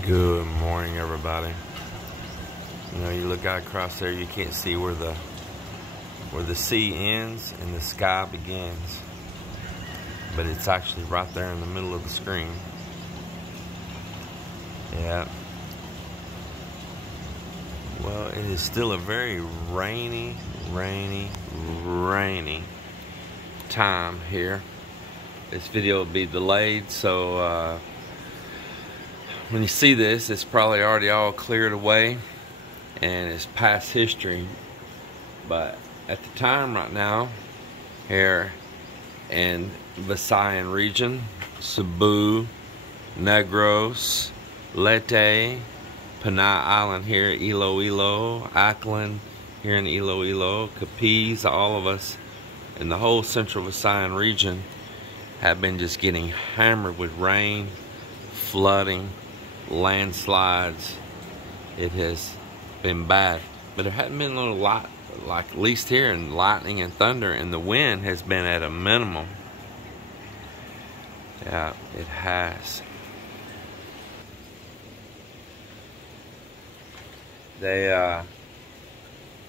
Good morning, everybody. You know, you look out across there, you can't see where the sea ends and the sky begins, but it's actually right there in the middle of the screen. Yeah. Well, it is still a very rainy time here. This video will be delayed, so when you see this, it's probably already all cleared away and it's past history. But at the time right now, here in Visayan region, Cebu, Negros, Leyte, Panay Island here, Iloilo, Aklan here in Iloilo, Capiz, all of us in the whole central Visayan region have been just getting hammered with rain, flooding, landslides. It has been bad, but there hadn't been a lot, like at least here in lightning and thunder, and the wind has been at a minimum. Yeah, it has. I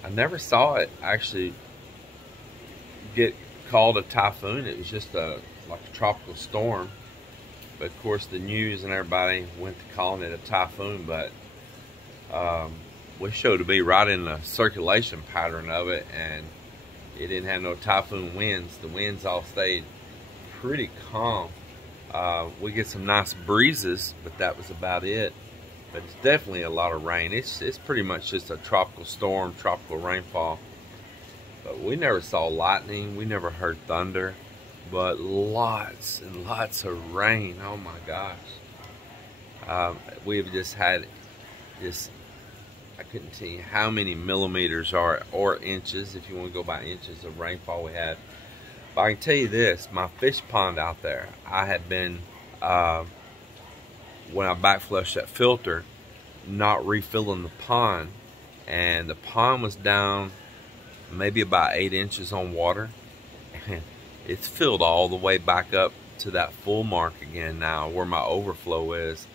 never saw it actually get called a typhoon. It was just like a tropical storm. But of course the news and everybody went to calling it a typhoon, but we showed to be right in the circulation pattern of it, and it didn't have no typhoon winds. The winds all stayed pretty calm. We get some nice breezes, but that was about it. But it's definitely a lot of rain. It's pretty much just a tropical storm, tropical rainfall. But we never saw lightning, we never heard thunder. But lots and lots of rain. Oh my gosh. We've just had this, I couldn't tell you how many millimeters or inches, if you want to go by inches, of rainfall we had. But I can tell you this, my fish pond out there, I had been, when I backflushed that filter, not refilling the pond. And the pond was down maybe about 8 inches on water. It's filled all the way back up to that full mark again now, where my overflow is.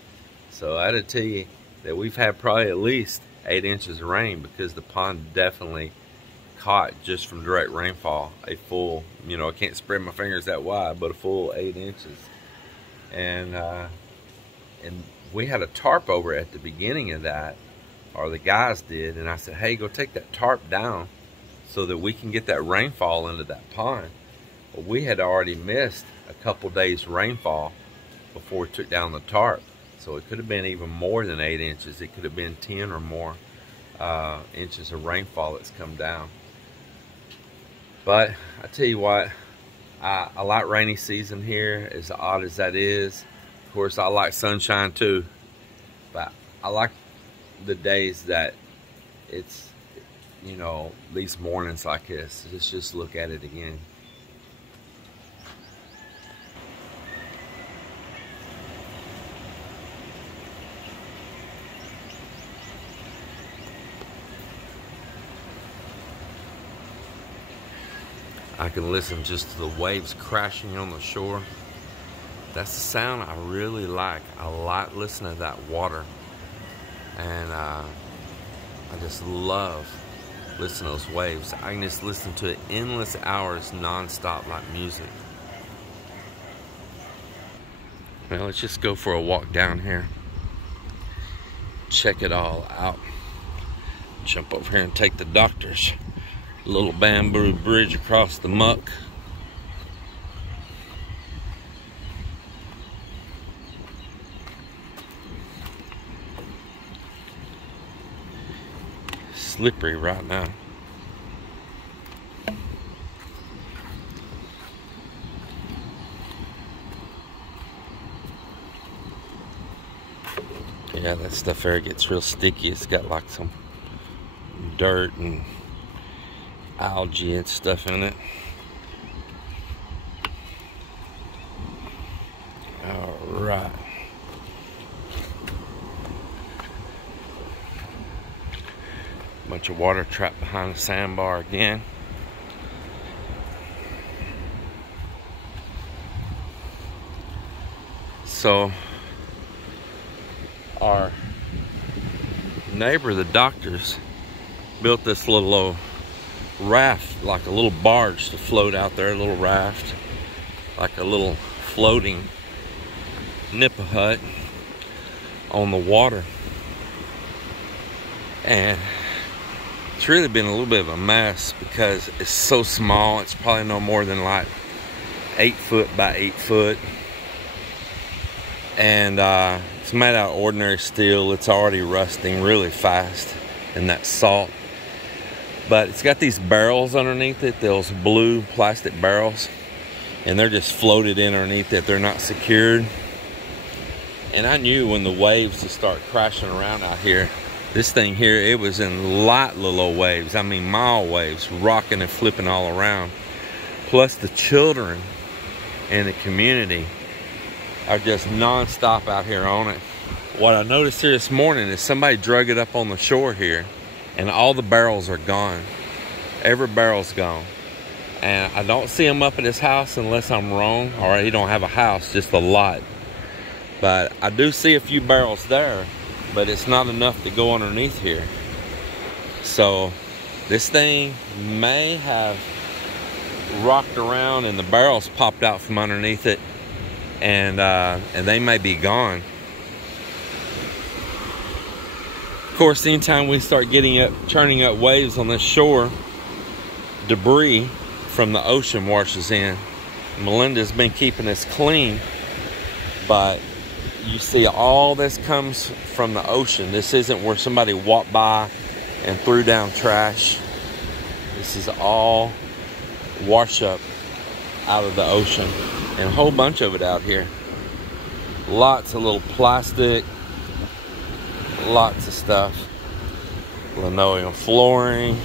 So I had to tell you that we've had probably at least 8 inches of rain, because the pond definitely caught, just from direct rainfall, a full, you know, I can't spread my fingers that wide, but a full 8 inches. And we had a tarp over at the beginning of that, or the guys did, and I said, hey, go take that tarp down so that we can get that rainfall into that pond. Well, we had already missed a couple days rainfall before we took down the tarp. So it could have been even more than 8 inches. It could have been 10 or more inches of rainfall that's come down. But I tell you what, I like rainy season here, as odd as that is. Of course, I like sunshine too. But I like the days that it's, you know, these mornings like this. Let's just look at it again. I can listen just to the waves crashing on the shore. That's the sound I really like. I like listening to that water. And I just love listening to those waves. I can just listen to it endless hours, non-stop, like music. Well, let's just go for a walk down here. Check it all out. Jump over here and take the doctor's little bamboo bridge across the muck. Slippery right now. Yeah, that stuff there gets real sticky. It's got like some dirt and algae and stuff in it. All right. Bunch of water trapped behind the sandbar again. So our neighbor, the doctors, built this little old raft, like a little barge to float out there, a little raft, like a little floating nipa hut on the water. And it's really been a little bit of a mess because it's so small. It's probably no more than like 8 foot by 8 foot. And it's made out of ordinary steel. It's already rusting really fast in that salt. But it's got these barrels underneath it, those blue plastic barrels. And they're just floated in underneath it. They're not secured. And I knew when the waves would start crashing around out here, this thing here, it was in light little waves. I mean mile waves, rocking and flipping all around. Plus the children in the community are just non-stop out here on it. What I noticed here this morning is somebody drug it up on the shore here and all the barrels are gone. Every barrel's gone. And I don't see him up at his house unless I'm wrong, or he don't have a house, just a lot. But I do see a few barrels there, but it's not enough to go underneath here. So this thing may have rocked around and the barrels popped out from underneath it, and they may be gone. Of course, anytime we start churning up waves on this shore, debris from the ocean washes in. Melinda's been keeping this clean, but you see all this comes from the ocean. This isn't where somebody walked by and threw down trash. This is all wash up out of the ocean, and a whole bunch of it out here. Lots of little plastic, lots of stuff. Linoleum flooring,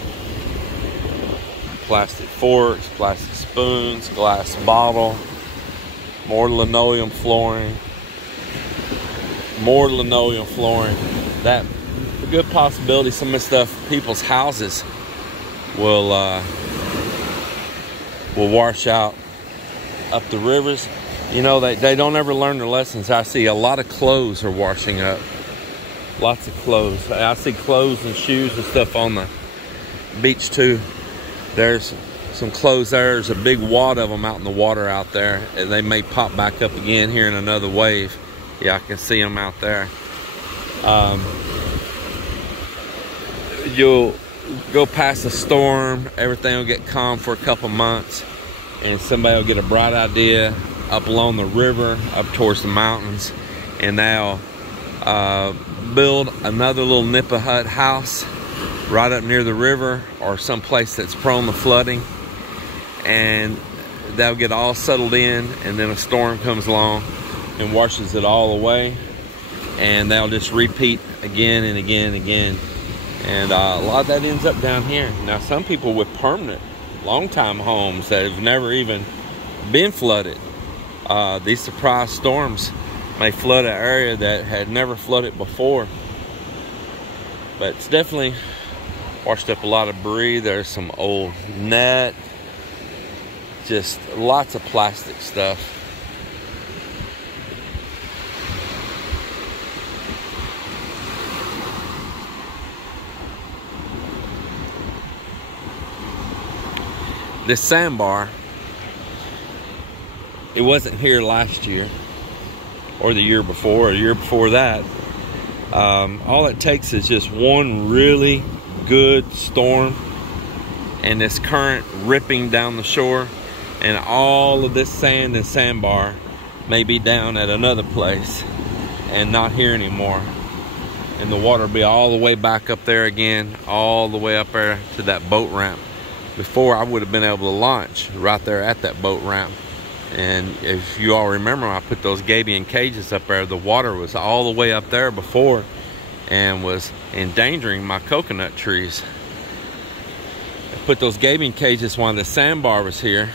plastic forks, plastic spoons, glass bottle, more linoleum flooring, more linoleum flooring. That a good possibility some of the stuff people's houses will wash out up the rivers. You know, they don't ever learn their lessons. I see a lot of clothes are washing up. Lots of clothes. I see clothes and shoes and stuff on the beach too. There's some clothes there. There's a big wad of them out in the water out there, and they may pop back up again here in another wave. Yeah, I can see them out there. You'll go past a storm, everything will get calm for a couple months, and somebody will get a bright idea up along the river, up towards the mountains, and they'll build another little nipa hut house right up near the river or someplace that's prone to flooding, and they'll get all settled in, and then a storm comes along and washes it all away, and they'll just repeat again and again and again. And a lot of that ends up down here. Now, some people with permanent long-time homes that have never even been flooded, these surprise storms may flood an area that had never flooded before. But it's definitely washed up a lot of debris. There's some old net, just lots of plastic stuff. This sandbar, it wasn't here last year or the year before or the year before that. All it takes is just one really good storm and this current ripping down the shore, and all of this sand and sandbar may be down at another place and not here anymore. And the water will be all the way back up there again, all the way up there to that boat ramp. Before, I would have been able to launch right there at that boat ramp. And if you all remember, I put those gabion cages up there. The water was all the way up there before and was endangering my coconut trees. I put those gabion cages while the sandbar was here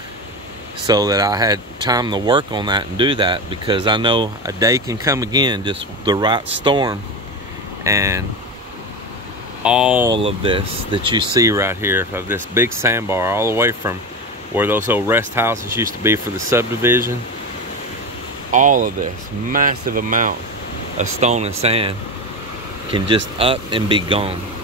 so that I had time to work on that and do that, because I know a day can come again, just the right storm, and all of this that you see right here of this big sandbar all the way from where those old rest houses used to be for the subdivision, all of this massive amount of stone and sand can just up and be gone.